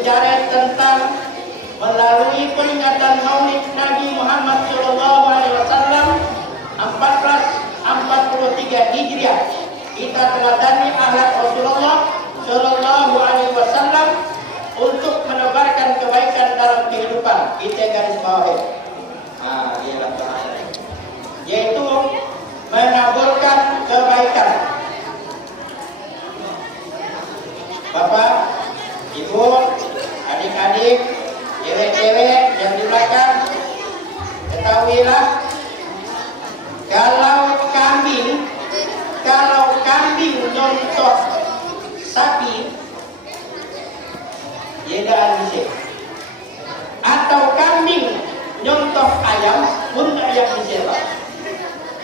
berbicara tentang melalui peringatan Maulid Nabi Muhammad SAW 1443 Hijriah. Kita teladani akhlak Rasulullah SAW untuk menebarkan kebaikan dalam kehidupan. Kita garis bawahi. Ialah bahasa. Yaitu menaburkan kebaikan. Bapak, Ibu, adik-adik, cewek-cewek yang di belakang, ketahuilah kalau kambing nyontoh sapi, ya bisa. Atau kambing nyontoh ayam pun ayam bisa.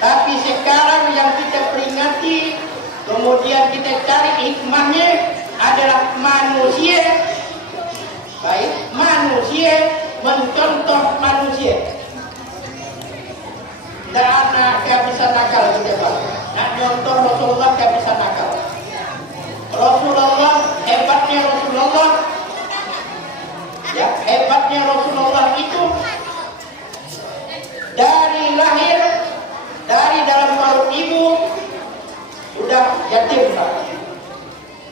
Tapi sekarang yang kita peringati, kemudian kita cari hikmahnya adalah manusia. Baik, manusia mencontoh manusia. Tidak ada kehabisan nakal kita Pak. Nak contoh Rasulullah kehabisan nakal. Rasulullah, hebatnya Rasulullah. Ya, hebatnya Rasulullah itu dari lahir, dari dalam perut ibu sudah yatim Pak.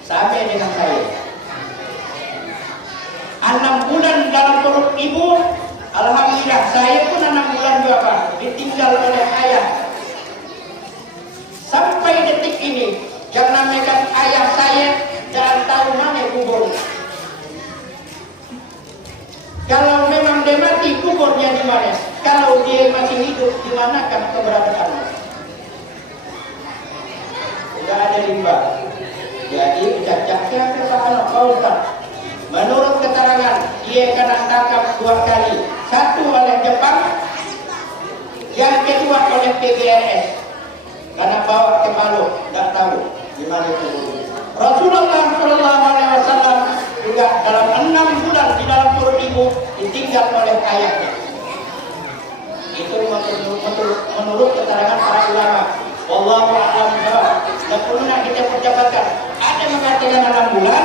Sampai dengan saya 6 bulan dalam perut ibu, alhamdulillah saya pun 6 bulan juga Pak, ditinggal oleh ayah. Sampai detik ini yang namanya ayah saya jangan tahu mana kuburnya. Kalau memang dia mati, kuburnya di mana? Kalau dia masih hidup, di manakah keberadaannya? Tidak ada rimba. Jadi cacatnya kepada Paulus. Menurut keterangan, dia kena tangkap 2 kali. Satu oleh Jepang, yang kedua oleh PGRS. Karena bawa ke Palu, tidak tahu di mana itu. Rasulullah SAW juga dalam 6 bulan di dalam perut ibu ditinggal oleh ayahnya. Itu menurut keterangan para ulama. Wallahu a'lam bishawab. Dan pernah kita perdebatkan. Ada mengatakan 6 bulan,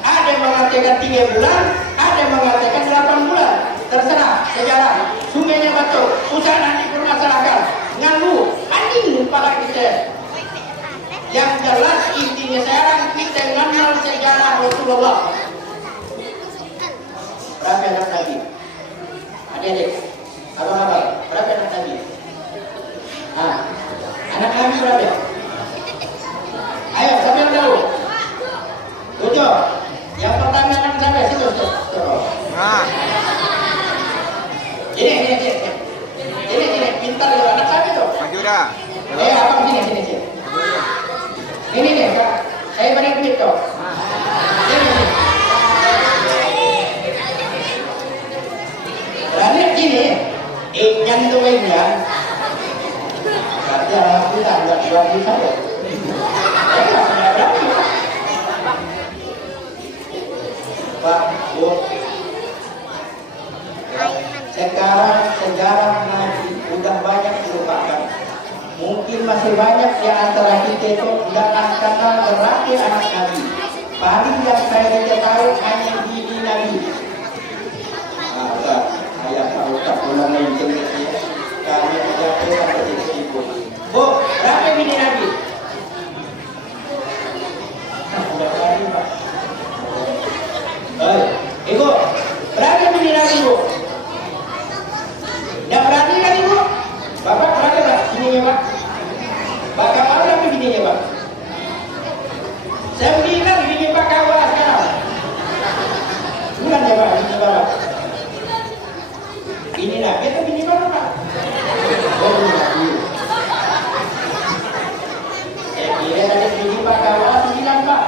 ada yang mengatakan 3 bulan, ada yang mengatakan 8 bulan. Terserah, sejarah. Sungainya batu, usah nanti permasalahkan. Nganggu, anjing kepala kita. Yang jelas intinya sekarang kita mengenal sejarah Rasulullah. Berapa anak Nabi? Adik-adik, abang-abang, berapa anak Nabi? Anak Nabi berapa? Ayo, siapa yang tahu? 7. Yang pertama anak sampai situ. Ini pintar ya anak sampai tuh. Maju dah. Abang sini. Ini nih, Kak. Saya banyak duit tuh. Sini. Berani gini, nyantuinnya. Berarti alhamdulillah buat suami saya. Pak, Bu, sekarang sejarah Nabi sudah banyak dilupakan. Mungkin masih banyak di antara kita itu tidak akan kenal berarti anak Nabi. Paling yang saya tahu hanya bini Nabi. Saya tahu tak pernah mencintai dia. Kami tidak pernah mencintai ibu. Bu, berapa bini Nabi? Berapa Pak? Ibu, berapa bini Nabi Bu? Yang berani kan Ibu? Bapak berapa Pak? Bininya Pak? Bapak mau berapa bininya Pak? 9 bini Pak kawan sekarang. 9 ya Pak, bini Bapak. Bini Nabi atau bini Bapak Pak? Oh bini Nabi. Saya kira tadi bini Pak kawan 9 Pak.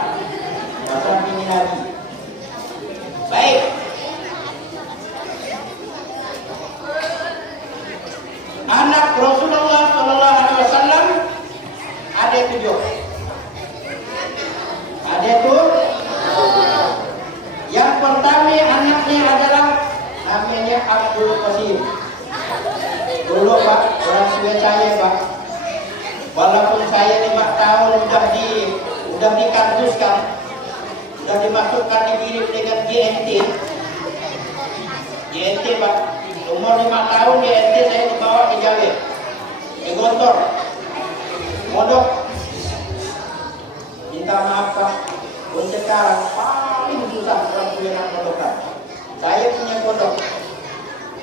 Masa bini Nabi. Baik. Anak Rasulullah SAW ada 7. Ada itu. Yang pertama anaknya adalah namanya Abdul Qasim. Dulu Pak, orang tua saya Pak. Walaupun saya 5 tahun sudah dikarduskan, sudah dimasukkan dikirim dengan GNT. GNT Pak, umur 5 tahun GNT saya dibawa ke Jawa, ke Gontor, Modok. Minta maaf Pak, untuk sekarang paling susah orang punya anak mondokan. Saya punya pondok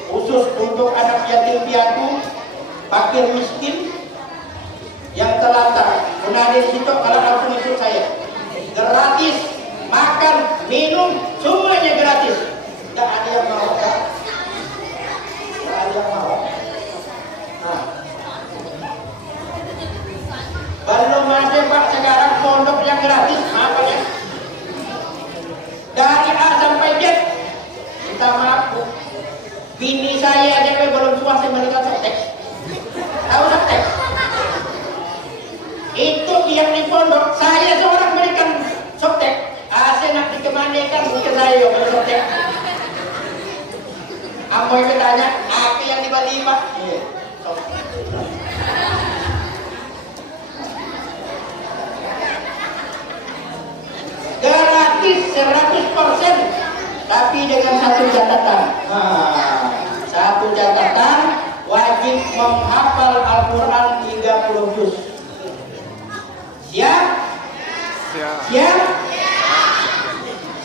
khusus untuk anak yatim piatu, fakir miskin, yang telantar. Pernah ada di situ, kalau langsung ikut saya. Gratis, makan, minum, semuanya gratis. Tidak ada yang mau Pak. Tidak ada yang mau. Nah, belum ada Pak sekarang pondok yang gratis. Apa ya? Dari A sampai Z. Minta maaf Bu, bini saya aja belum puas memberikan softtek. Tahu softtek? Itu yang di pondok, saya seorang berikan softtek. Saya nak dikemanakan bukan saya yang beri softtek. Amboy bertanya, apa yang di Bali Pak? Iya, softtek. Gratis 100%, tapi dengan satu catatan. Satu catatan, wajib menghafal Al-Quran 30 juz. Siap? Siap?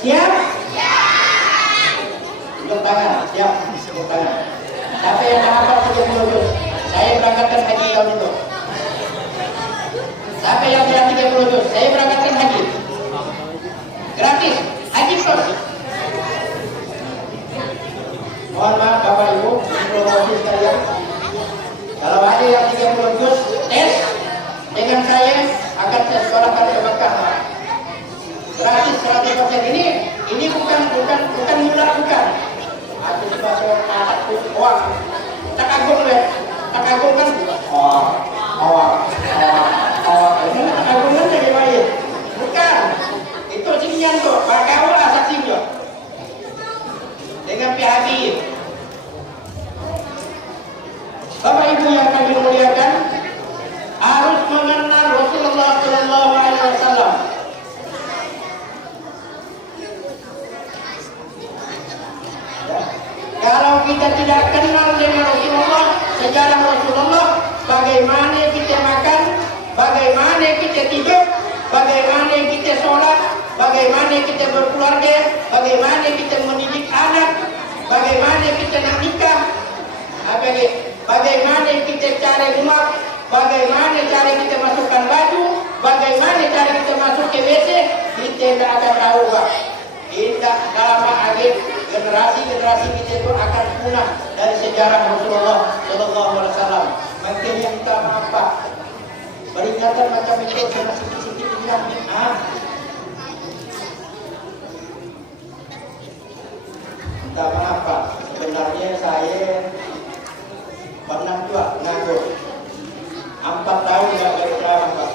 Siap? Tepuk tangan, siap? Tepuk tangan. Siapa yang menghafal 30 juz? Saya berangkatkan haji tahun itu. Siapa yang bilang 30 juz? Saya berangkatkan haji. Gratis, haji plus. Mohon maaf Bapak Ibu, promosi sekalian. Kalau ada yang 30 juz tes dengan saya, akan saya sekolahkan ke Mekah Pak. Gratis 100%. Ini bukan murah, bukan. Aku sebagai anakku uang. Tak agung kan? Tak agung kan? Ini tak agung kan jadi baik. Bukan. Itu sinian tuh. Pak Kawal saksi juga. Dengan PHB. Bapak Ibu yang kami muliakan, harus mengenal Rasulullah Shallallahu Alaihi Wasallam. Ya. Kalau kita tidak kenal dengan Rasulullah, sejarah Rasulullah, bagaimana kita makan, bagaimana kita tidur, bagaimana kita sholat, bagaimana kita berkeluarga, bagaimana kita mendidik anak, bagaimana kita nak nikah, bagaimana kita cari rumah, bagaimana cara kita masukkan baju, bagaimana cara kita masuk ke WC, kita tidak akan tahu Pak. Tidak lama lagi generasi kita itu akan punah dari sejarah Rasulullah Shallallahu Alaihi Wasallam. Makanya kita maaf Pak, peringatan macam itu karena sedikit-sedikit bilang minta maaf Pak, sebenarnya saya pernah juga nganggur 4 tahun nggak berceramah Pak.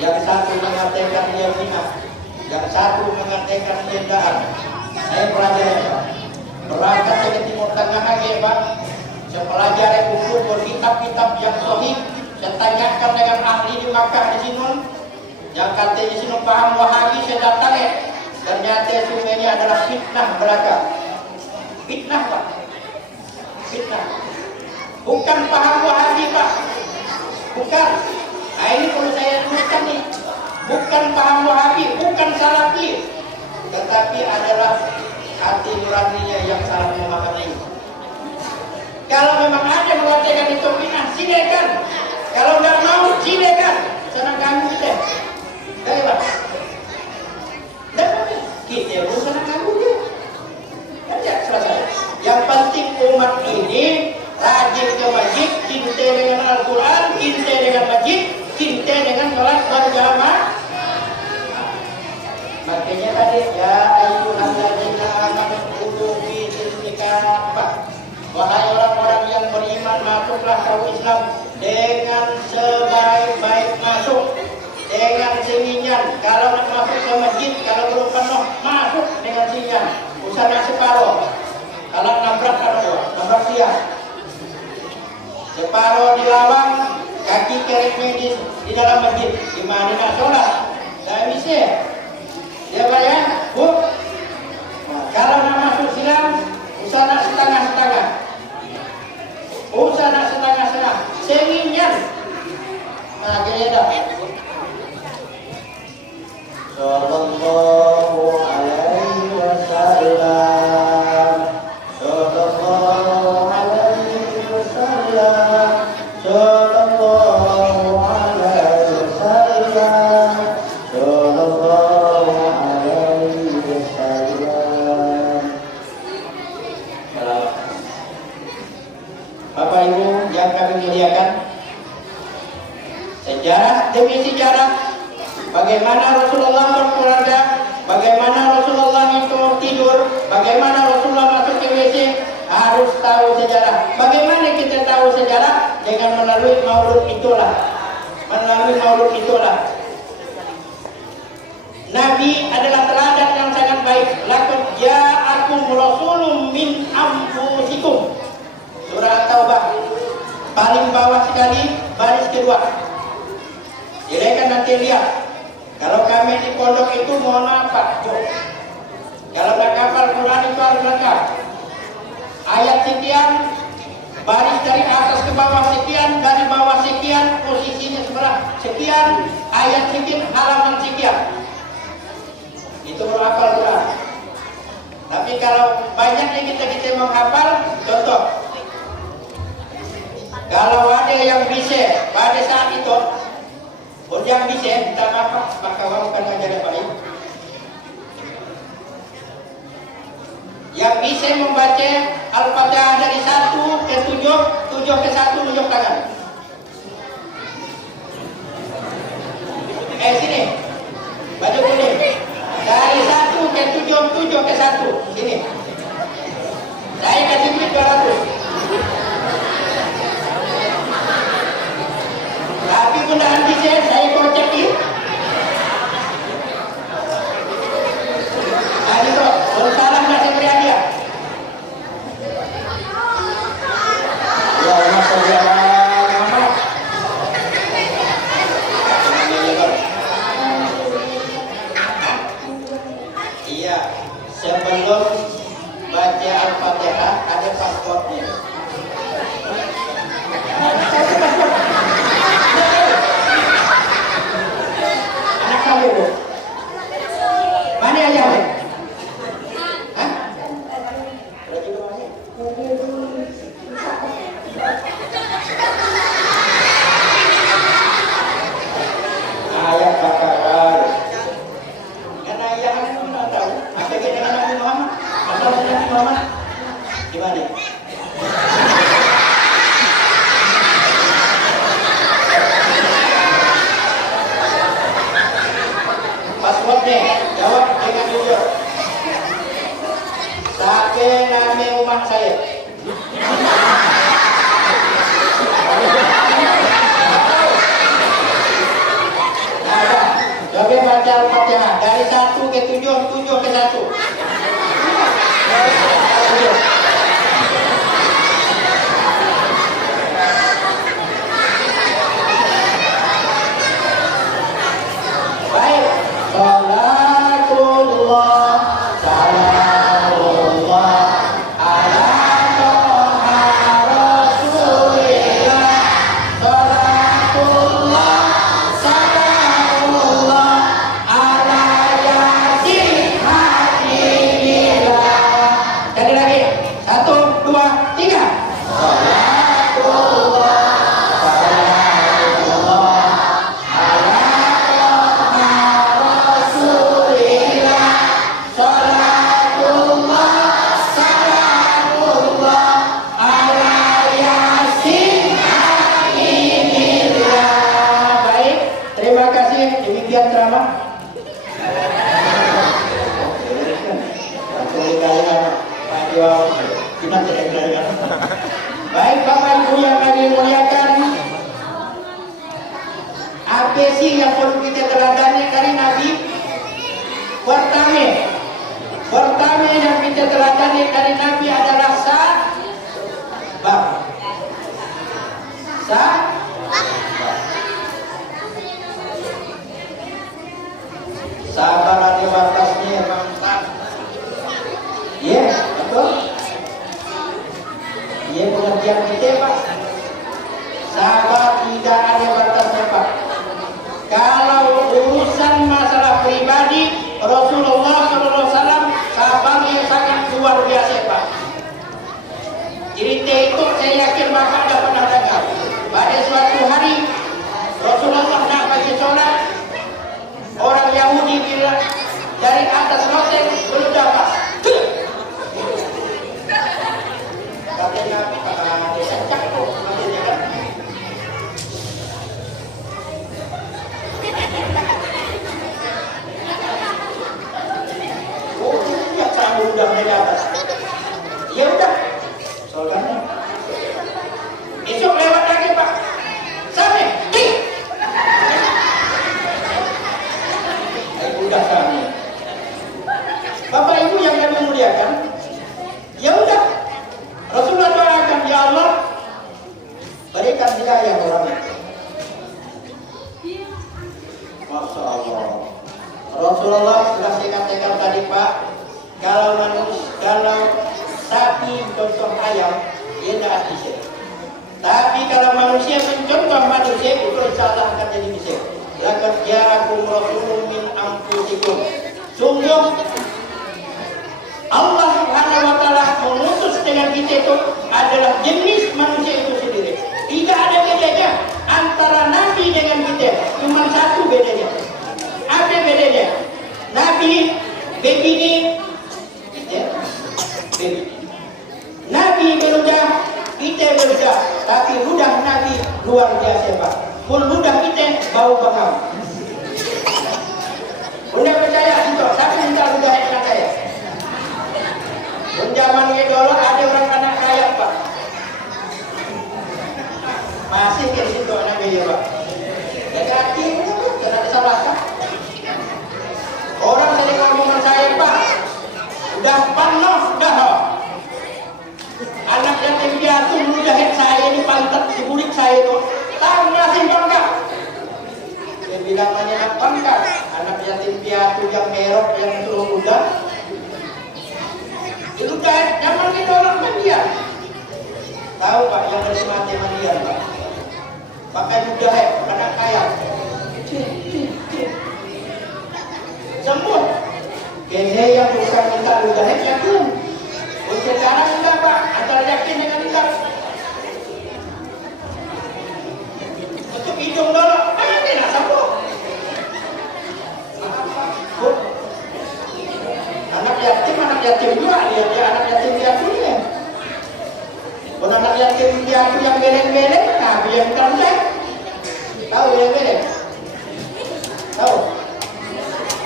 Yang satu mengatakan dia zina, yang satu mengatakan dia dahar. Saya pelajari Pak, berangkat ke Timur Tengah lagi Pak. Saya pelajari buku kitab-kitab yang sahih. Saya tanyakan dengan ahli di Makkah di sini, yang katanya di sini paham Wahabi. Saya datang ternyata semuanya adalah fitnah belaka. Fitnah Pak, fitnah. Bukan paham Wahabi Pak, bukan. Nah, ini perlu saya tuliskan nih. Bukan paham Wahabi, bukan Salafi, tetapi adalah hati nuraninya yang salah memahami. Kalau memang ada mengatakan itu fitnah, silakan. Kalau tidak mau, silakan. Senang kami kita. Dari Pak. Kita pun senang kami dia. Kerja selesai. Yang penting umat ini rajin ke masjid, cinta dengan Al-Quran, cinta dengan masjid, cinta dengan sholat berjamaah. Makanya tadi ya ayyuhalladzina amanu khudhu fi silmika. Wahai orang-orang yang beriman, masuklah kau Islam dengan sebaik-baik masuk, dengan singinyan. Kalau nak masuk ke masjid, kalau belum penuh, masuk dengan singinyan. Usah nak separuh. Kalau nabrak nabrak siang. Separuh di lawang, kaki kereknya di dalam masjid. Gimana nak sholat? Tak bisa. Ya Pak ya, Bu. Nah, kalau nak masuk silam, usah nak setengah-setengah. Usah nak setengah-setengah. Senginyan. Nah, kira dah. Sallallahu alaihi wasallam. Sallallahu alaihi wasallam. Sallallahu alaihi wasallam. Sallallahu alaihi wasallam. Bapak Ibu yang kami muliakan, sejarah demi sejarah bagaimana Rasulullah berkeluarga, bagaimana Rasulullah itu tidur, bagaimana Rasulullah masuk ke WC, harus tahu sejarah. Bagaimana kita tahu sejarah? Dengan melalui maulud itulah. Melalui maulud itulah. Nabi adalah teladan yang sangat baik. Laqad ja'akum rasulun min anfusikum. Surah Taubah. Paling bawah sekali, baris kedua. Silakan nanti lihat. Kalau kami di pondok itu mohon maaf Pak, kalau tak hafal Quran itu harus lengkap. Ayat sekian, baris dari atas ke bawah sekian, dari bawah sekian, posisinya sebelah sekian, ayat sekian, halaman sekian. Itu baru hafal Quran. Tapi kalau banyaknya kita menghafal, contoh. Kalau ada yang bisa pada saat itu, yang bisa minta maaf, maka kawan bukan ajaran baik. Yang bisa membaca Al-Fatihah dari 1 ke 7, 7 ke 1 tunjuk tangan. Sini, baju kuning. Dari 1 ke 7, 7 ke 1. Sini. Saya kasih duit 200. Tapi mudahan bisa saya kocekin. Tadi kok, salah masih beri hadiah. Ya Allah, saudara Muhammad. Iya, sebelum baca Al-Fatihah ada paspornya. Anak kamu Bu? Mana ayahnya? Hah? Ayah bakaran. Karena ayahnya tidak tahu. Apa dengan Nabi Muhammad? Atau Nabi Muhammad? Gimana? Passwordnya, jawab dengan jujur. Sake nama umat saya. Nah, coba baca Al-Fatihah dari 1 ke 7, 7 ke 1. Baik. Salatullah, salamullah ala Toha Rasulillah. Salatullah, salamullah ala Yasin Habibillah. Sekali lagi, 1, 2, 3. Salatullah, salamullah ala demikian ceramah. Baik Bapak Ibu yang kami muliakan, apa sih yang perlu kita teladani dari Nabi? Pertama yang kita teladani dari Nabi adalah Rasulullah sudah saya katakan tadi Pak, kalau sapi contoh ayam, dia tidak bisa. Tapi kalau manusia mencontoh manusia, itu insya Allah akan jadi bisa. Laqad ja'akum rasulun min anfusikum. Sungguh Allah Subhanahu wa taala mengutus dengan kita itu adalah jenis manusia itu sendiri. Tidak ada bedanya antara nabi dengan kita. Cuma satu bedanya. Apa bedanya? Nabi begini, kita begini. Nabi berudah, kita berudah. Tapi ludah Nabi luar biasa Pak. Pun ludah kita bau bakar. Bunda percaya itu, tapi minta ludah anak saya. Zaman dulu ada orang anak kaya Pak. Masih ke situ anak kaya Pak. Jadi tidak ada salah Pak. Orang sering ngomong saya Pak, udah penuh dah. Anak yatim piatu mudahin saya ini pantat di kulit saya itu. Tahu ngasih bangga. Dia bilang anak bangga. Anak yatim piatu yang merok yang suruh muda. Itu kan zaman kita orang mandian. Tahu Pak yang dari mati mandian Pak. Pakai mudah anak kaya. Semut. Kayaknya yang bukan minta ludah yakin. Sekarang enggak Pak, antara yakin dengan enggak. Untuk hidung dulu, tidak sambung. Anak yatim juga, dia anak yatim dia punya. Bukan anak yatim dia yang beleng-beleng, nah dia bukan saya. Tahu beleng-beleng? Tahu?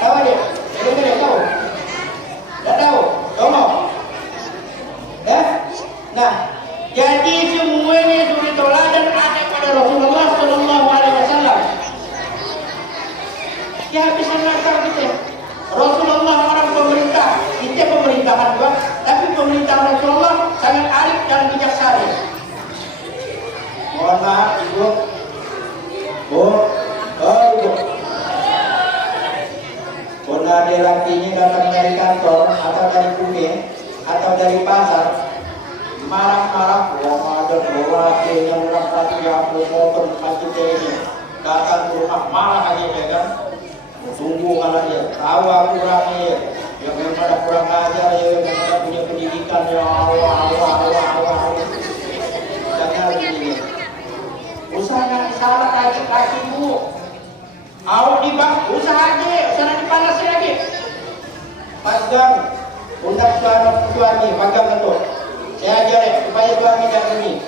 Tahu dia? Beleng-beleng tahu? Tidak tahu? Tolong. Ya? Nah, jadi semuanya suri toladan ada pada Rasulullah Sallallahu Alaihi Wasallam. Ya bisa nakal kita. Rasulullah orang pemerintah, kita pemerintahan juga, tapi pemerintah Rasulullah sangat arif dan bijaksana. Mohon maaf Ibu. Ibu. Pernah ada lakinya datang dari kantor atau dari bumi atau dari pasar, marah-marah, ada bawa yang ulang tadi aku motor pagi ini datang ke rumah marah aja ya kan. Tunggu kalau dia tahu aku orangnya yang memang ada kurang ajar ya, yang ada punya pendidikan ya Allah. Jangan begini. Usaha yang salah kaki Bu. Awak di bang, usaha aja, usaha dipanasin lagi. Pagang, untuk suami, pagang itu. Saya ajarin supaya suami dan ini.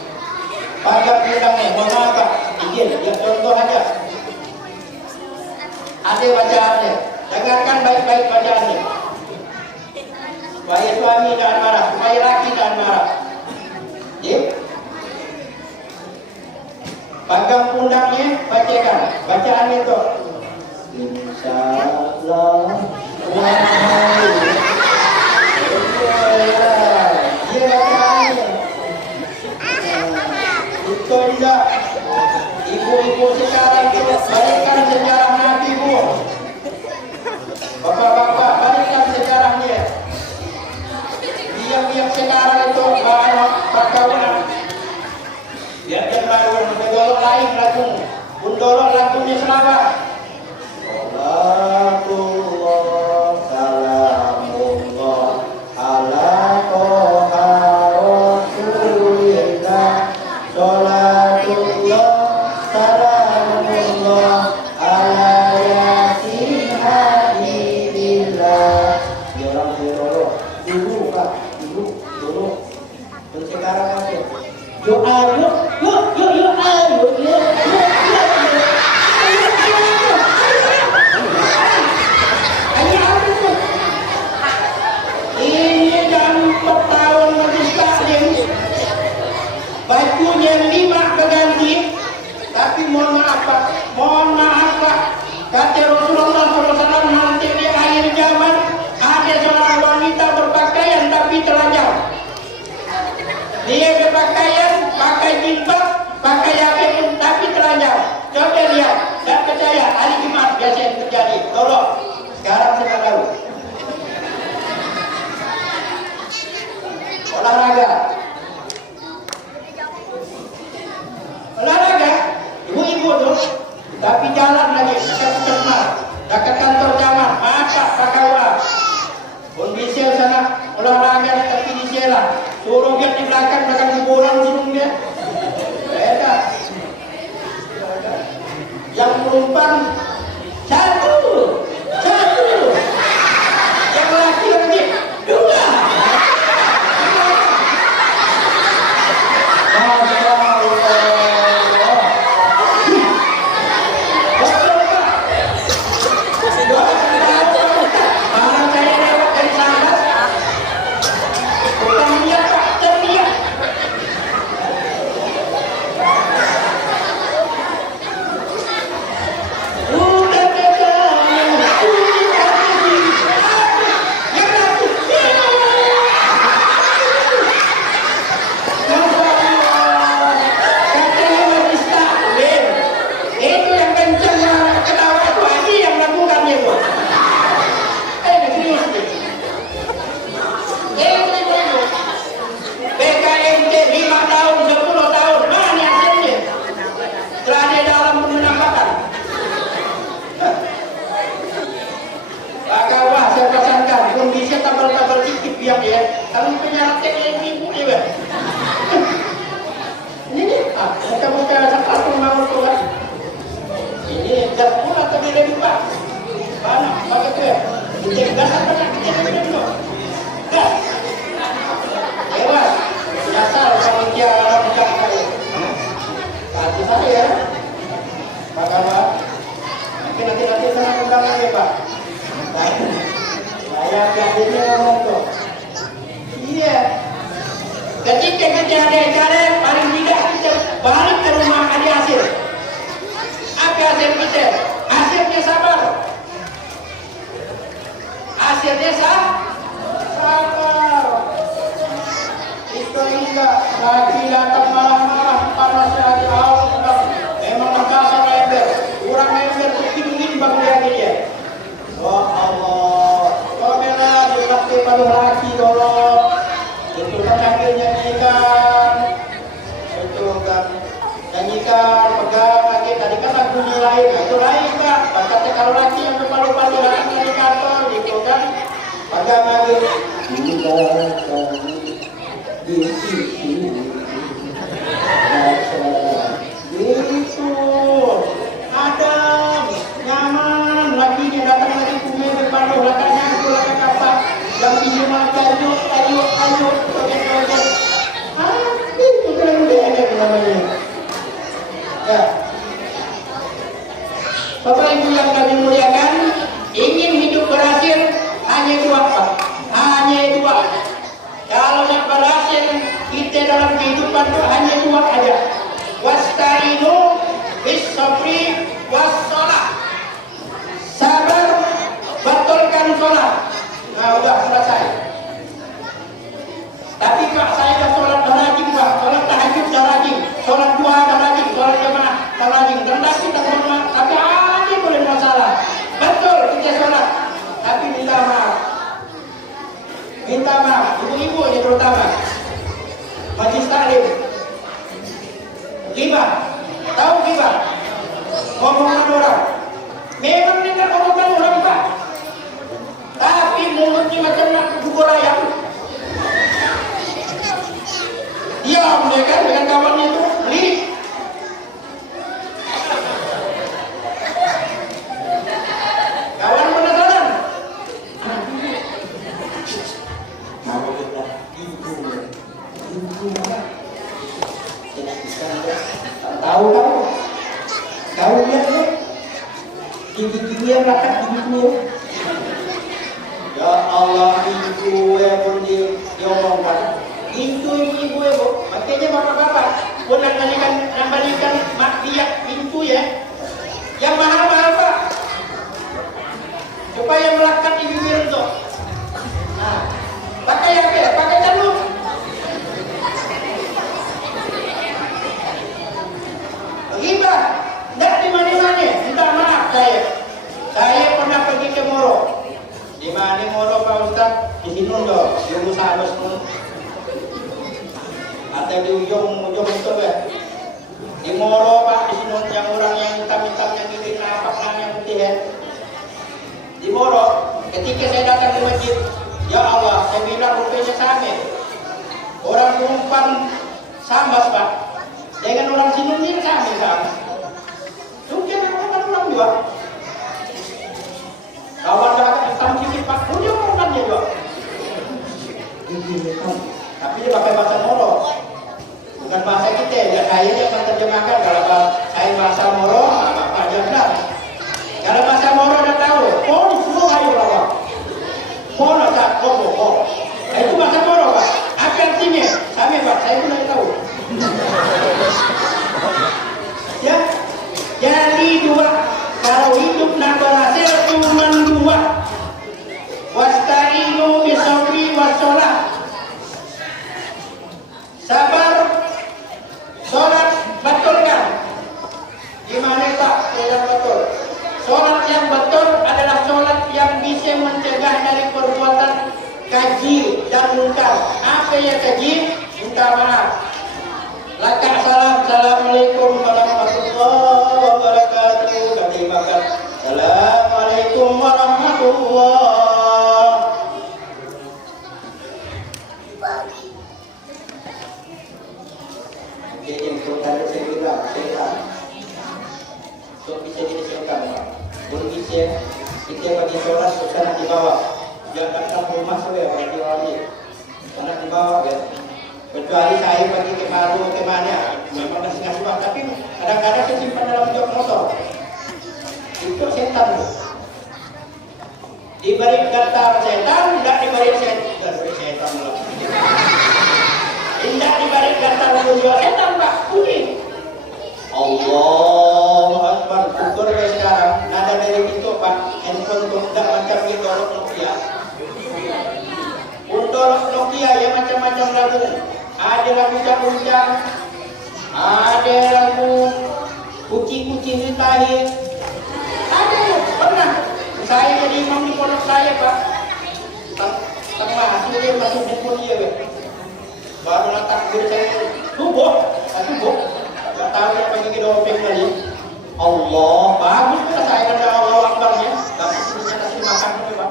Pagang pindangnya, mohon maaf Pak, izin, ya contoh aja. Ada bacaannya, dengarkan baik-baik bacaannya. Supaya suami jangan marah, supaya laki jangan marah. Ya? Pagang pundaknya, bacakan. Bacaannya itu. Insyaallah wahai. Dia bacaannya. Itu tidak. Ibu-ibu sekarang itu balikkan sejarah Nabi Bu. Bapak-bapak balikkan sejarahnya. Yang sekarang itu bahan perkawinan. Biar dia baru mendolok lain lagu. Mendolok lagunya selama. Salatullah salamullah ala toha rasulillah. Salatullah salamullah ala yasin habibillah. Dia orang berolok dulu Pak, dulu. Dan sekarang aja yuk ayo. Ini jam 4 tahun majlis taklim, bajunya 5 keganti, tapi mohon maaf Pak, kata Rasulullah SAW nanti di akhir zaman ada seorang wanita berpakaian tapi telanjang. Dia berpakaian, pakai jilbab, pakai yakin tapi telanjang. Coba lihat, dan percaya hari Jumat biasa yang terjadi. Tolong, sekarang tuh, tapi jalan lagi dekat puskesmas, dekat kantor camat, masa Pak Kawa. Pun bisa sana olahraga tapi di sela, suruh dia di belakang kuburan suruh dia. Beda. Yang penumpang satu, yang laki lagi dua. Ketika kejadian paling tidak kita balik ke rumah ada hasil. Apa hasil kita? Hasilnya sabar. Hasilnya sabar. Itu enggak lagi datang marah-marah panas lagi Allah. Memang terpaksa ember. Kurang ember begini bang dia. Oh Allah. Komentar dipakai pada laki dulu. Itu kan sambil nyanyikan, itu kan nyanyikan, pegang lagi. Tadi kan lagunya lain, itu lain Pak. Pakatnya kalau laki yang lupa-lupa jalan di kantor, gitu kan, pegang lagi. Gitu, adem, nyaman, lakinya datang lagi kumel depan lo, belakangnya aku belakang apa? Yang pinjaman ayo, joget. Itu keren deh namanya. Ya. Bapak Ibu yang kami muliakan, ingin hidup berhasil hanya dua Pak. Hanya dua. Kalau yang berhasil kita dalam kehidupan itu hanya dua aja. Wasta'inu bis-sabri was-shalah. Sabar, betulkan sholat. Nah, udah selesai. Tapi Pak, saya dah sholat dah rajin Pak, sholat tahajud dah rajin, sholat duha dah rajin, sholat jamaah dah rajin. Dan tapi tak berdoa, tapi ada boleh masalah. Betul kita sholat, tapi minta maaf. Minta maaf, ibu-ibu ini terutama. Majlis taklim. Ghibah, tahu ghibah? Ngomongan orang. Memang dengar omongan orang Pak. Tapi mulutnya macam nak bubur ayam. Diam dia kan dengan kawannya itu beli. Kawan penasaran. Tahu kamu? Tahu dia tu? Gigi-gigi yang rakat gigi-gigi. Ya Allah, ibu yang pun diomongkan. Pintu ibu Bu, makanya bapak-bapak pun nambahkan maksiat pintu ya, yang mahal-mahal Pak, supaya melekat di bibir itu. Nah, pakai apa ya? Pakai calung. Ghibah, tidak di mana-mana. Minta maaf saya. Saya pernah pergi ke Moro. Di mana Moro Pak Ustaz? Di sini dong, di Musa Abasmun. Atau di ujung itu ya, di Moro Pak, di sinun yang orang yang hitam-hitam yang ini napak yang putih ya. Di Moro, ketika saya datang ke masjid, ya Allah, saya bilang rupanya sama. Orang umpan sambas Pak, dengan orang sinun ini sama. Mungkin orang juga. Kawan agak hitam sedikit Pak, punya umpannya juga. Tapi dia pakai bahasa Moro, bukan bahasa kita. Ya saya yang menerjemahkan. Kalau saya bahasa Moro, Bapak aja benar. Kalau bahasa Moro udah tahu, oh di semua ayo lawan. Moro tak, oh. Itu bahasa Moro Pak. Apa artinya? Sama Pak, saya pun tidak tahu. Ya, jadi dua. Kalau hidup nak berhasil cuma dua. Wasta'inu bisabri wassalah. Sabar, sholat betulkan. Gimana Pak? Yang betul. Sholat yang betul adalah sholat yang bisa mencegah dari perbuatan keji dan munkar. Apa yang keji? Minta maaf. Laka salam, assalamualaikum warahmatullahi wabarakatuh. Katibakan, assalamualaikum warahmatullahi. Jadi kalau saya bilang, so bisa diselesaikan, bisa kita bagi sholat susah di bawah, jangan datang rumah saya bagi orang anak di bawah ya. Kecuali saya pergi ke Baru ke mana, memang masih ngasih uang, tapi kadang-kadang saya simpan dalam jok motor. Itu setan. Diberi gatar setan, tidak diberi setan. Tidak diberi gatar tujuan setan Pak, bunyi. Allahu Akbar, syukur sekarang. Nada dari itu Pak, handphone itu tidak macam itu Nokia. Untuk Nokia yang macam-macam lagu. Ada lagu Jang-Jang, ada lagu Kucing-Kucing Ditahir. Ada, pernah. Saya jadi imam di pondok saya Pak. Tengah, hasilnya masuk handphone dia. Baru nak takbir saya, subuh. Tak tahu yang bagi kita openg lagi. Allah, bagus kita saya ada Allah Akbarnya. Tapi sebenarnya kasih makan dulu Pak.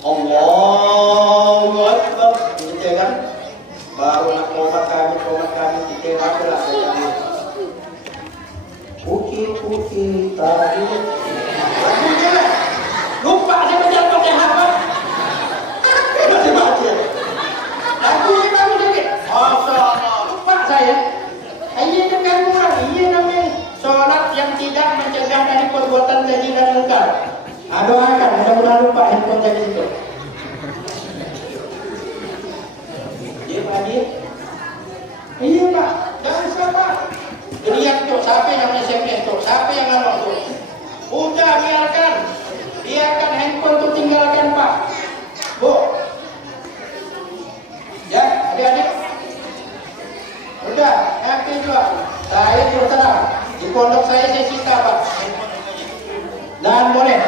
Allahu Akbar, gitu kan? Baru nak tobat kami kita wajar lah. Uki tadi. Lupa saya baca pakai apa? Masih baca. Lagu ini baru sedikit. Lupa saya. Iya dengan murah. Iya namanya sholat yang tidak mencegah dari perbuatan keji dan munkar. Doakan mudah-mudahan lupa handphone saya di situ. Iya Pak, jangan sabar. Lihat tuh, siapa yang SMS tuh, siapa yang ngomong tuh. Udah biarkan handphone tuh tinggalkan Pak. Bu, ya adik-adik. Udah, nanti juga. Saya terus terang, di pondok saya cita Pak. Dan boleh,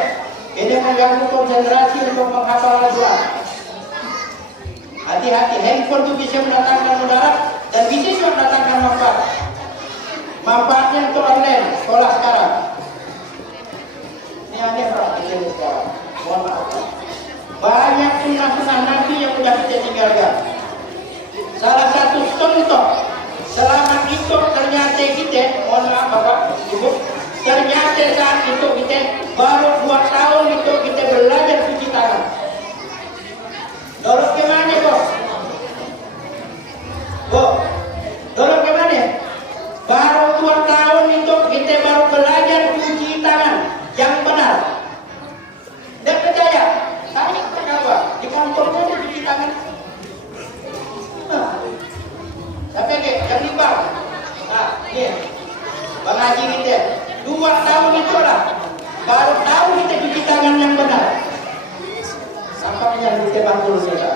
ini mengganggu konsentrasi untuk menghafal Al-Quran. Hati-hati, handphone itu bisa mendatangkan mudarat dan bisa juga mendatangkan manfaat. Manfaatnya untuk online sekolah sekarang. Ini aneh Pak, ini sekarang. Mohon maaf. Banyak sunnah-sunnah Nabi yang sudah kita tinggalkan. Salah satu contoh, selama itu ternyata kita, mohon maaf Bapak, Ibu, ternyata saat itu kita baru 2 tahun itu kita belajar cuci tangan. Dorong ke mana Bos? Dorong ke mana? Baru 2 tahun itu kita baru belajar cuci tangan yang benar. Dan percaya, saya ketawa di kantornya ada cuci tangan. Sampai ke yang limbah. Nah, ini Bang Haji kita 2 tahun itu lah baru tahu kita cuci tangan yang benar. Sampai yang kita bantu kita.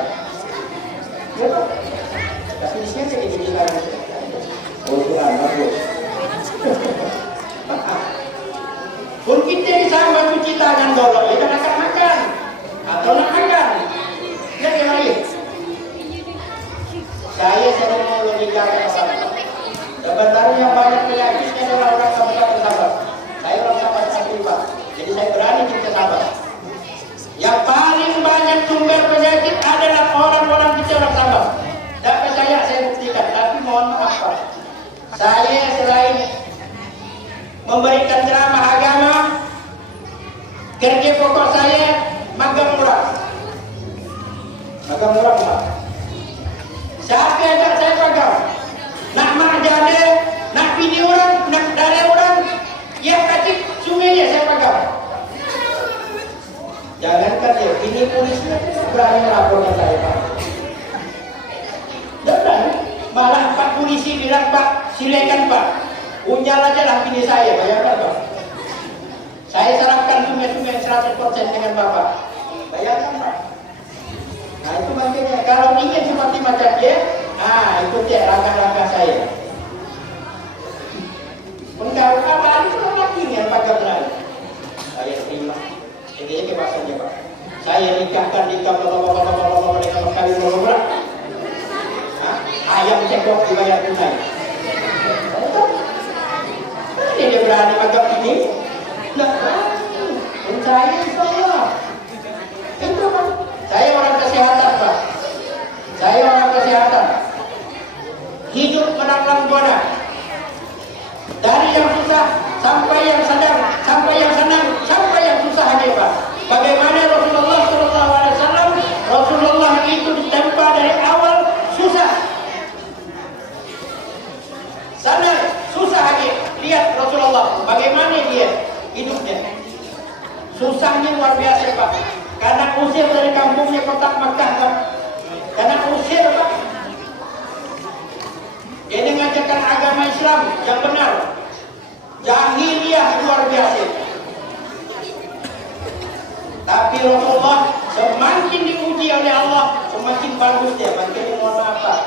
Ya Pak. Kasih siapa kita cuci tangan. Oh Tuhan, bagus. Pun kita bisa cuci tangan dulu, kita makan atau nak makan. Lihat yang lain. Saya sering melogikakan orang. Sebenarnya banyak penyakitnya adalah orang Kerja pokok saya magang murah. Magang murah Pak. Siapa ajak saya magang? Nak mak jade, nak bini orang, nak dare orang, yang kacik sungainya saya magang. Jangankan dia, ini polisnya berani melaporkan saya Pak. Dan malah Pak polisi bilang Pak, silakan Pak, unyal aja lah bini saya, bayangkan Pak. Saya serahkan sungai-sungai 100% dengan Bapak. Bayangkan Pak. Nah itu makanya kalau ingin seperti macam dia, itu dia langkah-langkah saya. Menggauh apa itu lagi yang pakai berani. Saya terima. Jadi ke bahasanya Pak. Saya nikahkan dengan kali berapa? Ayam cekok dibayar tunai. Ini dia berani pakai ini. Nah, saya insya itu Pak. Saya orang kesehatan Pak. Saya orang kesehatan. Hidup menanglang buana. Dari yang susah sampai yang sedang, sampai yang senang, sampai yang susah aja Pak. Bagaimana Rasulullah SAW? Rasulullah itu ditempa dari awal susah. Sana susah aja. Lihat Rasulullah. Bagaimana dia hidupnya. Susahnya luar biasa Pak. Karena usir dari kampungnya kota Makkah Pak. Karena usir Pak. Dia mengajarkan agama Islam yang benar. Jahiliyah luar biasa. Tapi Rasulullah semakin diuji oleh Allah, semakin bagus dia. Makanya mohon maaf Pak.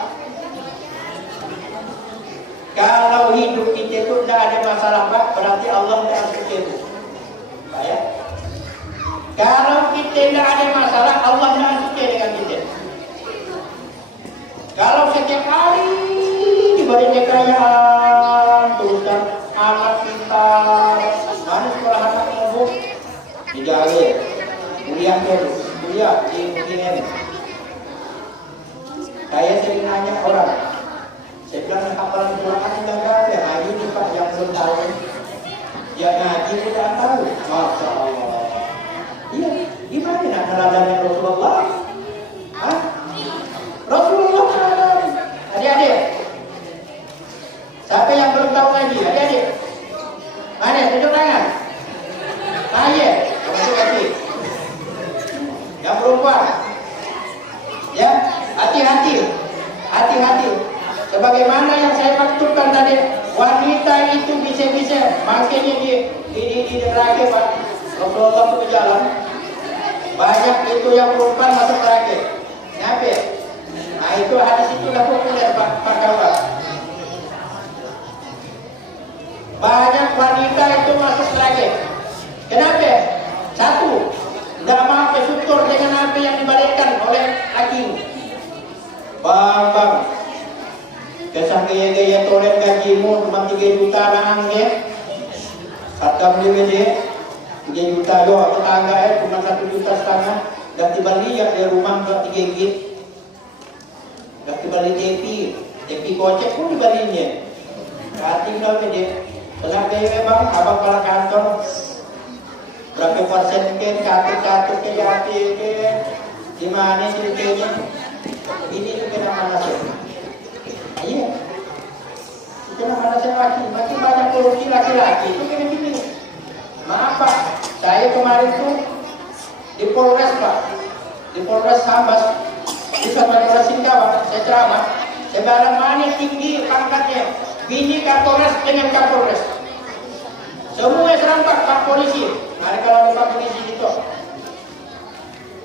Kalau hidup kita itu tidak ada masalah Pak, berarti Allah tidak suka itu. Pak ya. Kalau kita tidak ada masalah, Allah tidak suka dengan kita. Kalau setiap hari diberi kekayaan, teruskan anak kita, mana sekolah anak ibu? Dijaga, kuliah dulu, kuliah di mungkin. Saya sering nanya orang. Saya bilang hafalan Quran tidak ada, hari ini Pak yang belum tahu. Ya ngaji tidak tahu. Masya Allah. Iya, gimana nak teladannya Rasulullah? Hah? Rasulullah teladan. Adik-adik, siapa yang belum tahu ngaji? Adik-adik, mana? Tunjuk tangan. Saya, masuk hati. Yang perempuan, ya, hati-hati, hati-hati. Sebagaimana yang saya maksudkan tadi, wanita itu bisa-bisa makanya di neraka Pak. Rasulullah itu berjalan, banyak itu yang perempuan masuk neraka. Kenapa? Nah itu hadis itu lah populer Pak kawan. Banyak wanita itu masuk neraka. Kenapa? Satu, tidak mau bersyukur dengan apa yang diberikan oleh laki. Bang. Kesang gaya toren gajimu cuma 3 juta nang dia. Kata beli dia 3 juta doang tetangga cuma 1,5 juta. Dan dibeli ya di rumah buat 3 gig. Dan dibeli TV kocek pun dibelinya. Hati berapa dia? Benar gaya bang, abang kalau kantor berapa persen kan katut ke jati ke di mana ceritanya? Ini tuh kena mana sih? Iya, itu nama saya makin banyak korupsi laki-laki itu kayak gini. Maaf Pak, saya kemarin tuh di Polres Pak, di Polres Sambas, di Polres Singkawa, saya ceramah, sebarang mana tinggi pangkatnya, bini Kapolres dengan Kapolres, semua serampak Pak polisi, ada kalau Pak polisi itu,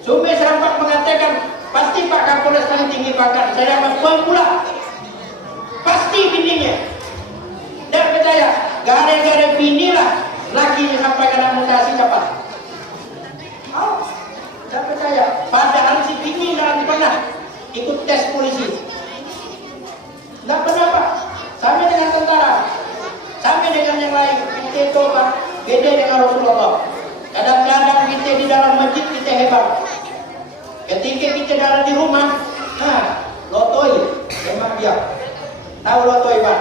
semua serampak mengatakan pasti Pak Kapolres paling tinggi pangkat, saya mau pula. Pasti bininya. Dan percaya, gara-gara binilah lakinya sampai kena mutasi dapat. Dan percaya, padahal si bini jangan pernah ikut tes polisi. Tidak pernah Pak. Sampai dengan tentara, sampai dengan yang lain. Kita itu Pak, beda dengan Rasulullah. Kadang-kadang kita di dalam masjid kita hebat. Ketika kita dalam di rumah, lotoi, memang dia. Tahu lotoi Pak?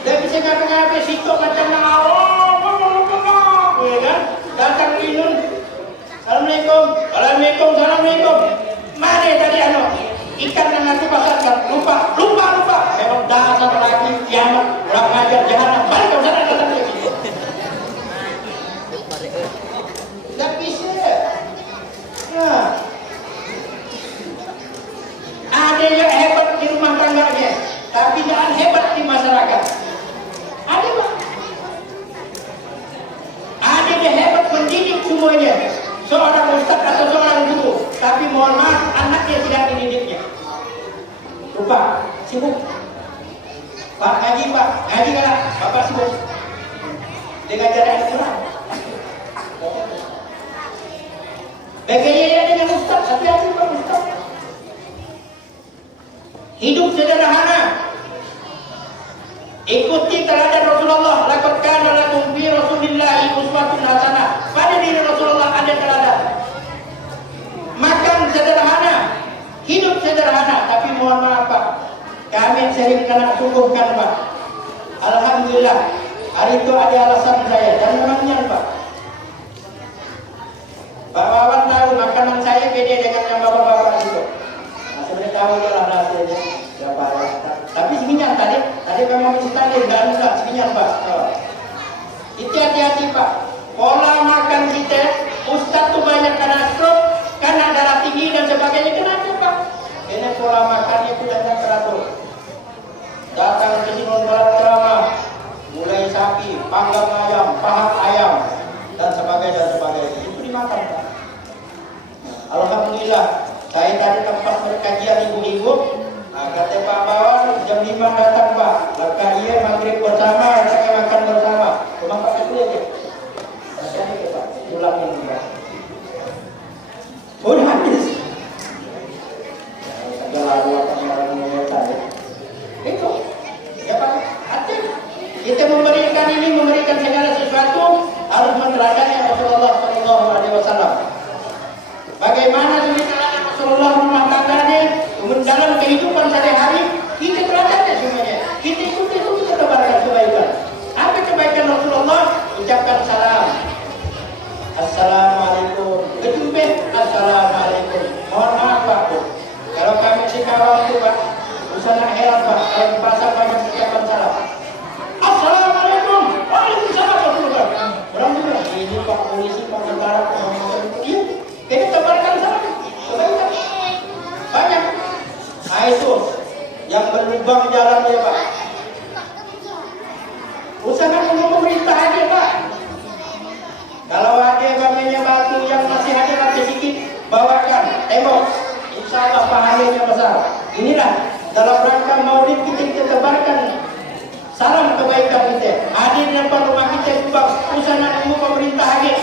Dia bisa ngapain situ macam Allah Assalamualaikum. Mana tadi ikan yang aku pasarkan? Lupa. Memang dasar lagi kiamat, kurang ajar jahanam. Balik ke sana datang lagi. Tak bisa. Nah. Ada yang hebat di rumah tangganya, tapi jangan hebat di masyarakat. Ada Pak. Ada yang hebat mendidik semuanya, seorang ustaz atau seorang guru, tapi mohon maaf anaknya tidak dididiknya. Lupa, sibuk. Pak ngaji kan? Bapak sibuk dengan jarak Islam. Bagaimana dengan ustaz? Hati-hati Pak ustaz. Hidup sederhana. Ikuti teladan Rasulullah. Laqad kana lakum fi Rasulillahi uswatun hasanah. Pada diri Rasulullah ada teladan. Makan sederhana, hidup sederhana, tapi mohon maaf Pak, kami sering kena sungguhkan Pak. Alhamdulillah, hari itu ada alasan saya dan memangnya Pak. Pak Wawan tahu makanan saya beda dengan yang bapak-bapak itu. Sebenarnya tahu lah hasilnya berapa ya. Tapi seminyak tadi memang mencintai enggak seminyak Pak. Itu hati-hati Pak. Pola makan kita, ustaz tuh banyak kena stroke, karena darah tinggi dan sebagainya. Kenapa Pak? Ini pola makannya tidak teratur. Datang ke sini ceramah, mulai sapi, panggang ayam, pahat ayam dan sebagainya. Itu dimakan Pak. Alhamdulillah. Saya tadi tempat berkajian ibu-ibu, kata Pak Bawan jam 5 datang Pak. Maka iya maghrib bersama, saya makan bersama. Cuma pakai kulit ya. Masih Pak, tulang yang juga. Udah habis. Segala ruapan orang menyerta ya. Itu, ya Pak. Hati. Kita memberikan segala sesuatu harus meneladani Rasulullah SAW. Bagaimana Rasulullah rumah tangganya, dalam kehidupan sehari-hari, kita teladannya semuanya. Kita ikuti itu, kita tebarkan kebaikan. Apa kebaikan Rasulullah? Ucapkan salam. Assalamualaikum. Berjumpa. Assalamualaikum. Mohon maaf Pak. Kalau kami Singkawang itu Pak, usah nak heran Pak. Kalau di pasar banyak ucapan salam. Assalamualaikum. Waalaikumsalam Rasulullah. Orang juga ini Pak polisi, Pak tentara, Pak iya. Kita tebarkan salam. Kebaikan. Banyak. Nah itu yang berlubang jalan ya Pak. Usahakan untuk pemerintah aja Pak. Kalau ada bangnya batu yang masih ada sedikit, bawakan tembok. Insya Allah pahalanya besar. Inilah dalam rangka maulid kita tebarkan salam kebaikan kita. Hadir di depan rumah kita juga usahakan untuk pemerintah aja.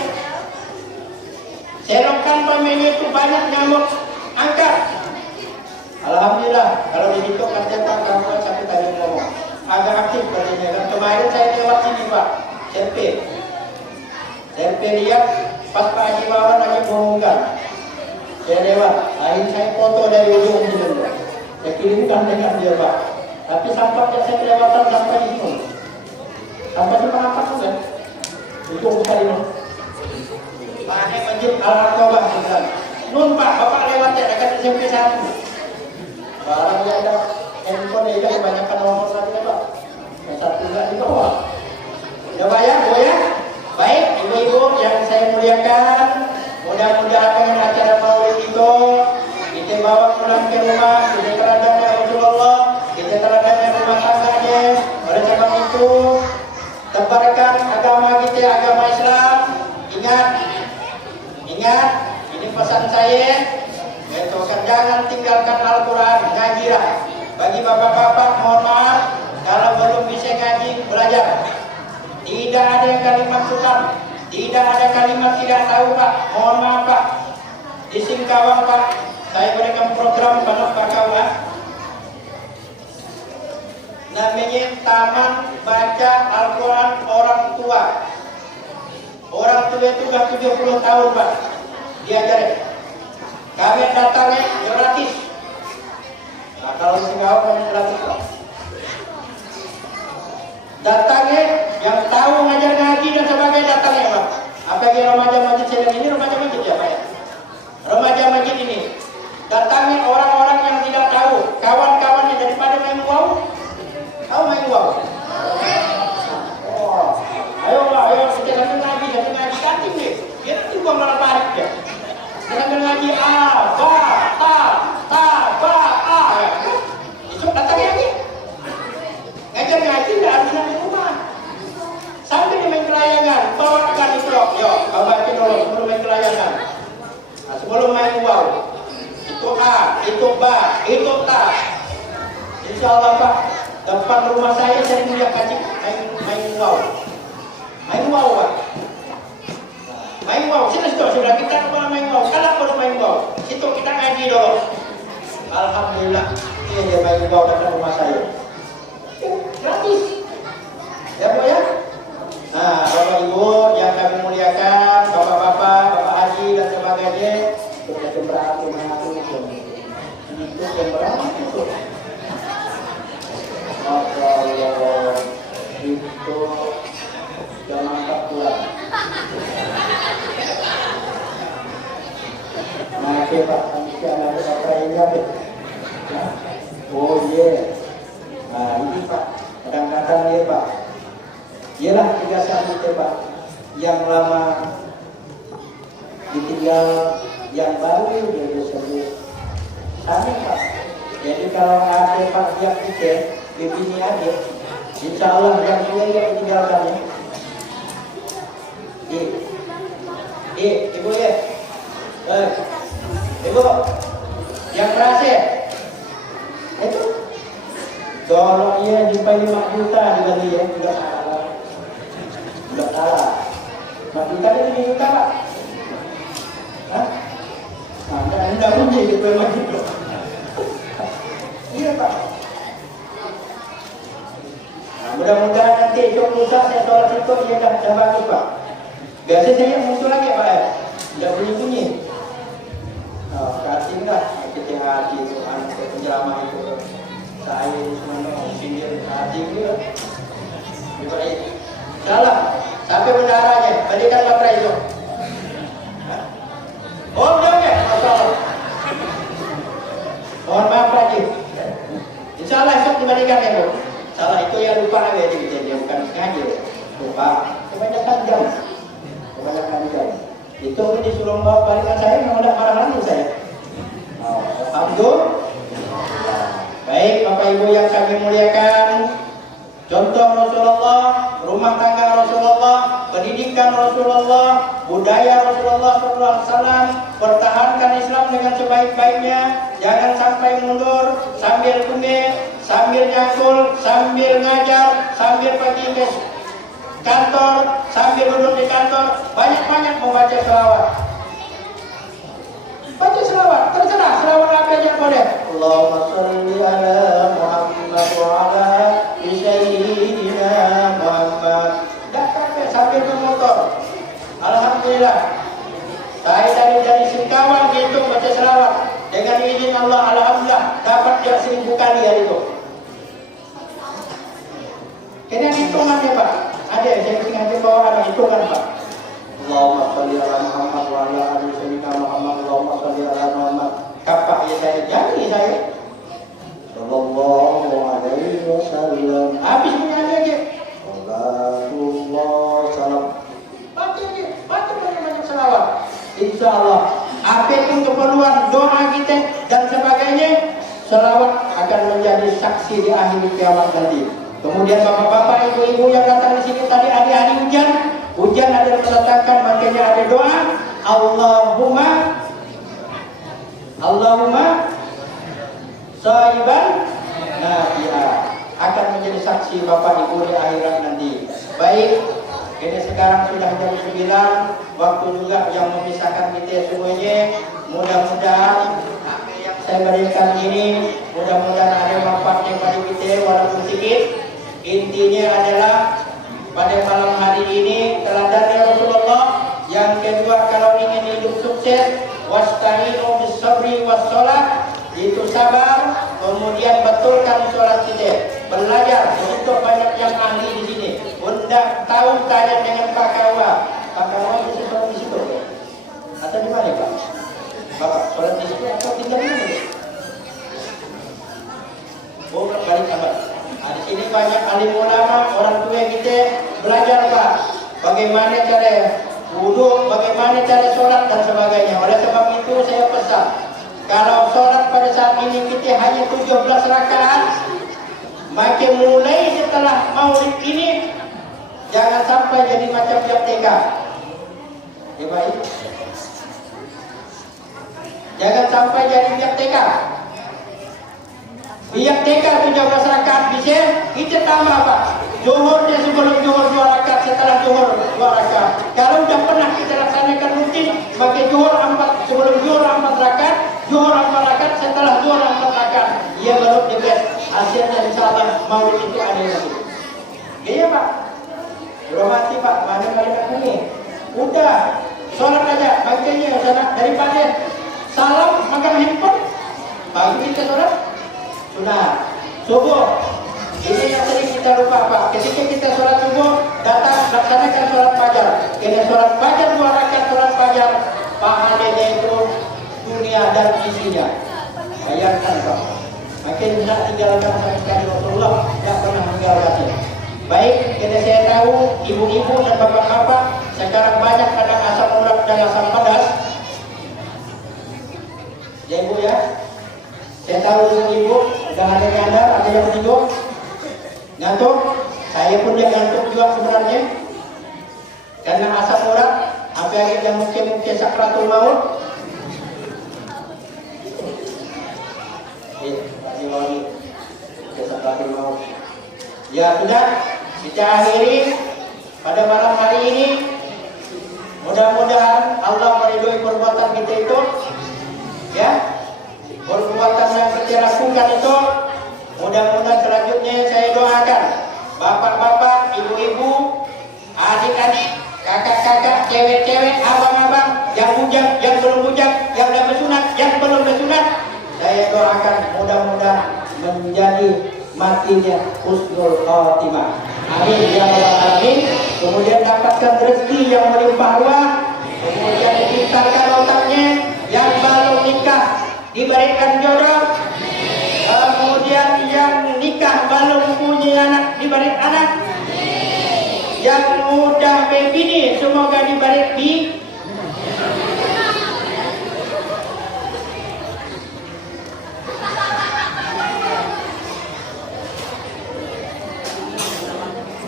Selokan pemainnya itu banyak nyamuk, angkat. Alhamdulillah, kalau di situ kata Pak kawan saya tadi ngomong agak aktif katanya. Dan kemarin saya lewat sini Pak, Serpe lihat pas Pak Haji Wawan lagi mengumumkan. Saya lewat, akhirnya saya foto dari ujung dulu. Saya kirimkan dengan dia Pak. Tapi sampahnya saya kelewatan sampai di sini. Sampai di Panapak kan? Ujung bukan ini. Mana masjid Al-Aqabah kan? Nun Pak, Bapak lewat ya dekat SMP 1. Barangnya ada handphone ya, kebanyakan nomor lagi Pak. Yang satu enggak di bawah. Ya Pak ya, Bu ya. Baik, ibu-ibu yang saya muliakan, mudah-mudahan dengan acara maulid itu kita bawa pulang ke rumah, kita teladankan Rasulullah, kita teladankan rumah tangganya. Oleh sebab itu, tebarkan agama kita, agama Islam. Ingat, ini pesan saya. Yaitu jangan tinggalkan Al-Quran, ngajilah. Bagi bapak-bapak mohon maaf, kalau belum bisa ngaji, belajar. Tidak ada kalimat sukar, tidak ada kalimat tidak tahu Pak. Mohon maaf Pak. Di Singkawang Pak, saya berikan program pada Pak Kawan. Namanya Taman Baca Al-Quran Orang Tua. Orang tua itu sudah 70 tahun Pak, diajarin. Kami datangnya gratis. Nah kalau Singkawang kami gratis Pak. Datangnya yang tahu ngajar ngaji dan sebagainya datangnya Pak. Apalagi remaja masjid sedang ini remaja masjid ya Pak ya. Remaja datangi orang-orang yang tidak tahu, kawan-kawannya, daripada main wow. Tahu main wow? Oh, ayo kita sambil ngaji ganti nih. Dia nanti buang dalam parit dia. Kita sambil ngaji Besok datang lagi. Ngajar ngaji nggak harus di rumah. Sambil main kelayangan, bawakan itu. Yo, baca dulu sebelum main kelayangan. Nah, sebelum main wow. Itu A, itu B, itu T. Insya Allah Pak, depan rumah saya sering lihat kaji main wow. Main wow Pak. Main wow, sudah kita main wow. Kalau perlu main wow, situ kita ngaji dulu. Alhamdulillah, ini dia main wow depan rumah saya. Gratis. Ya Bu ya. Nah, Bapak Ibu yang kami muliakan, Bapak-bapak, Bapak Haji dan sebagainya, sudah berapa itu berapa itu? Allah itu jam 4 bulan. Nah, Pak, nanti ada apa ini ada? Oh iya. Nah, ini Pak, kadang-kadang ya Pak. Ialah 3 saat itu Pak, yang lama ditinggal, yang baru dia disebut aneh Pak. Jadi kalau ada Pak yang pikir begini aja, insya Allah yang dia yang ditinggalkannya. Ibu ya, Ibu yang berhasil itu kalau ia jumpai 5 juta dibagi ya, udah salah. 5 juta itu 5 juta Pak. Hah? Anda punya gitu 5 juta. Iya Pak. Nah, mudah-mudahan nanti itu lusa saya sholat itu ia dah bagus Pak. Biasanya saya muncul lagi Pak ya. Tidak bunyi-bunyi. Oh, kasih dah kita haji itu anak penceramah itu. Saya semua sindir haji itu. Baik. Salah. Sampai bendaranya, berikan baterai itu. Oh, udah ya? Mohon maaf lagi. Insya Allah esok diberikan ya Bu. Salah itu ya lupa lagi dia bukan sengaja. Lupa. Kebanyakan jam. Itu disuruh bawa balikan saya, memang ada marah-marah saya. Alhamdulillah. Baik Bapak Ibu yang kami muliakan, contoh Rasulullah, rumah tangga Rasulullah, pendidikan Rasulullah, budaya Rasulullah SAW, pertahankan Islam dengan sebaik-baiknya, jangan sampai mundur, sambil kumil, sambil nyakul, sambil ngajar, sambil pergi ke kantor, sambil duduk di kantor, banyak-banyak membaca selawat. Baca selawat, terserah selawat apa aja boleh. Allahumma sholli ala Muhammad wa ala sayyidina Muhammad. Dah pakai sambil bermotor. Alhamdulillah. Saya dari Singkawang itu baca selawat. Dengan izin Allah, alhamdulillah dapat dia 1000 kali hari itu. Ini hitungannya Pak. Ada saya sengaja bawa ada hitungan Pak. Allahumma sholli ala Muhammad wa ala ali sayyidina Muhammad. Allahumma sholli ala Muhammad. Kapak ya saya jadi saya. Sallallahu alaihi wasallam. Habis menyanyi aja. Sallallahu salam. Baca aja, baca banyak-banyak selawat. Insyaallah apapun keperluan doa kita dan sebagainya, selawat akan menjadi saksi di akhir kiamat nanti. Kemudian bapak-bapak, ibu-ibu yang datang di sini tadi hari-hari hujan ada meletakkan, makanya ada doa Allahumma shayyiban nafi'ah, akan menjadi saksi bapak ibu di akhirat nanti. Baik, ini sekarang sudah jam 9, waktu juga yang memisahkan kita semuanya. Mudah-mudahan apa yang saya berikan ini mudah-mudahan ada manfaatnya pada kita walaupun sedikit. Intinya adalah pada malam hari ini teladan Rasulullah. Yang kedua, kalau ingin hidup sukses, wasta'inu bis-sabri was-shalah, itu sabar, kemudian betulkan sholat kita. Belajar untuk banyak yang ahli di sini. Undang tahu tanya dengan Pak Kawa. Pak Kawa bisa sholat di situ atau di mana Pak? Bapak sholat di situ atau tinggal di mana? banyak alim ulama, orang tua kita belajar Pak, bagaimana cara wudhu, bagaimana cara sholat dan sebagainya. Oleh sebab itu saya pesan, kalau sholat pada saat ini kita hanya 17 rakaat, maka mulai setelah maulid ini jangan sampai jadi macam yang TK. Ya baik. Jangan sampai jadi biak TK. Biak TK 17 rakaat bisa, kita tambah Pak. Zuhurnya sebelum zuhur 2 rakaat, setelah zuhur 2 rakaat. Kalau sudah pernah kita laksanakan rutin, maka zuhur 4, sebelum zuhur 4 rakaat, zuhur 4 rakaat, setelah zuhur 4 rakaat. Ia baru di best. Hasilnya insyaallah maulid itu ada lagi. Iya Pak. Hormati Pak, mana malaikat bumi. Udah, sholat aja, makanya sana daripada salam makan handphone, pagi kita sholat, sudah subuh. Ini yang sering kita lupa Pak. Ketika kita sholat subuh, datang laksanakan sholat fajar. Kena sholat fajar 2 rakaat sholat fajar, pahalanya itu dunia dan isinya. Bayangkan Pak. Makin tidak tinggalkan sama sekali Rasulullah, tidak pernah meninggalkannya. Baik, kita saya tahu ibu-ibu dan bapak-bapak sekarang banyak kadang asam urat dan asam pedas. Ya ibu ya, saya tahu ibu sudah ada yang nyadar, ada yang tidur, ngantuk. Saya pun dia ngantuk juga sebenarnya karena asam urat. Apa yang mungkin sakratul maut. Sakratul maut. Ya sudah, kita akhiri pada malam hari ini. Mudah-mudahan Allah meridhoi perbuatan kita itu, ya, perbuatan yang kita lakukan itu. Mudah-mudahan selanjutnya saya doakan bapak-bapak, ibu-ibu, adik-adik, kakak-kakak, cewek-cewek, abang-abang, yang bujang, yang belum bujang, yang sudah bersunat, yang belum bersunat. Saya doakan mudah-mudahan menjadi matinya husnul khatimah. Amin ya rabbal alamin. Kemudian dapatkan rezeki yang melimpah ruah. Kemudian dipintarkan otaknya, yang belum nikah diberikan jodoh. Kemudian yang nikah belum punya anak diberi anak. Yang udah begini semoga diberi bi.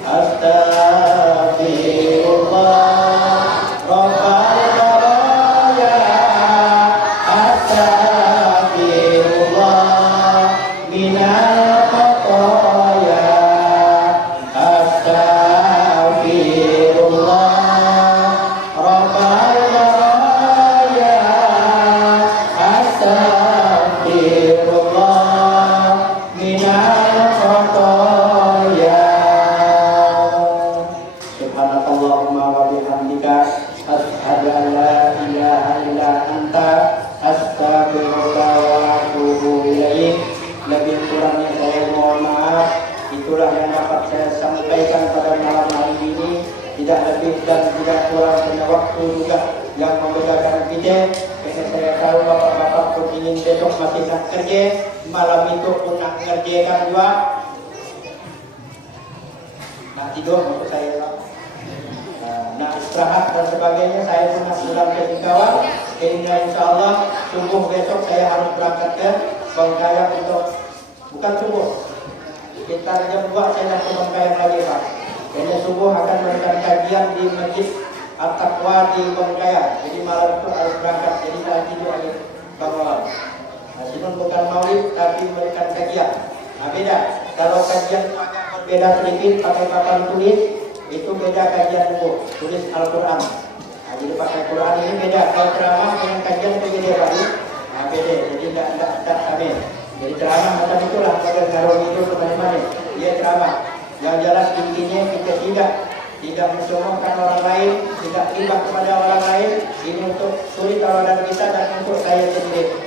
Astagfirullah Rabbal baraya. Astagfirullah minal khataya. Astagfirullah Rabbal baraya. Astagfirullah minal khataya. Subhanakallahumma wa bihamdika asyhadu an la ilaha illa anta astaghfiruka wa atubu ilaik. Lebih kurangnya saya mohon maaf. Itulah yang dapat saya sampaikan pada malam hari ini. Tidak lebih dan tidak kurang, punya waktu juga yang membedakan kita. Karena saya tahu bapak-bapak pun ingin besok masih nak kerja, malam itu pun nak mengerjakan juga. Nak tidur maksud saya Pak. Nak istirahat dan sebagainya. Saya pun nak pulang ke Singkawang. Sehingga insya Allah subuh besok saya harus berangkat ke Bangkayang untuk, bukan subuh, sekitar jam 2 saya nak ke Bangkayang lagi Pak. Karena subuh akan melakukan kajian di Masjid At-Taqwa di Bangkayang. Jadi malam itu harus berangkat. Jadi saya tidur lagi bangun. Meskipun bukan maulid tapi memberikan kajian. Nah beda. Kalau kajian agak berbeda sedikit pakai papan tulis, itu beda kajian buku, tulis Al-Quran. Nah, jadi pakai Quran ini beda. Kalau ceramah dengan kajian itu beda Pak. Nah beda. Jadi tidak sama. Jadi ceramah macam itulah. Pada ngaruh itu kemana-mana. Dia ceramah. Yang jelas intinya kita tidak mensombongkan orang lain, tidak imbang kepada orang lain. Ini untuk suri tauladan kita dan untuk saya sendiri.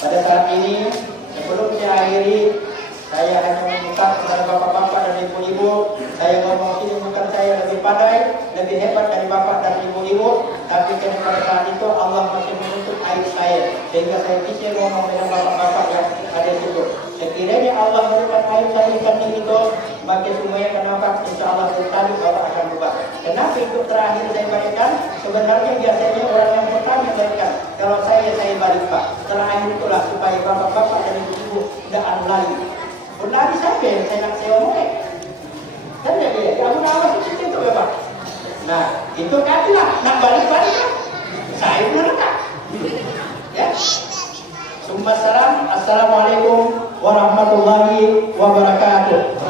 Pada saat ini sebelum saya akhiri, saya hanya meminta kepada bapak-bapak dan ibu-ibu. Saya ngomong ini bukan saya lebih pandai, lebih hebat dari bapak dan ibu-ibu, tapi pada saat itu Allah masih menuntut aib saya, sehingga saya bisa ngomong dengan bapak-bapak yang ada di situ. Sekiranya Allah berikan aib saya itu, maka semuanya kenapa? Insya Allah tadi Allah akan berubah. Kenapa itu terakhir saya baikkan? Sebenarnya biasanya orang yang pertama baikkan. Kalau saya balik Pak. Terakhir itulah supaya bapak-bapak dan ibu-ibu tidak lari. Berlari saja yang saya nak saya mulai. Kan ya dia, kamu awas itu ya Pak. Nah, itu katilah nak balik-balik kan. Saya mereka. Ya. Assalamualaikum warahmatullahi wabarakatuh.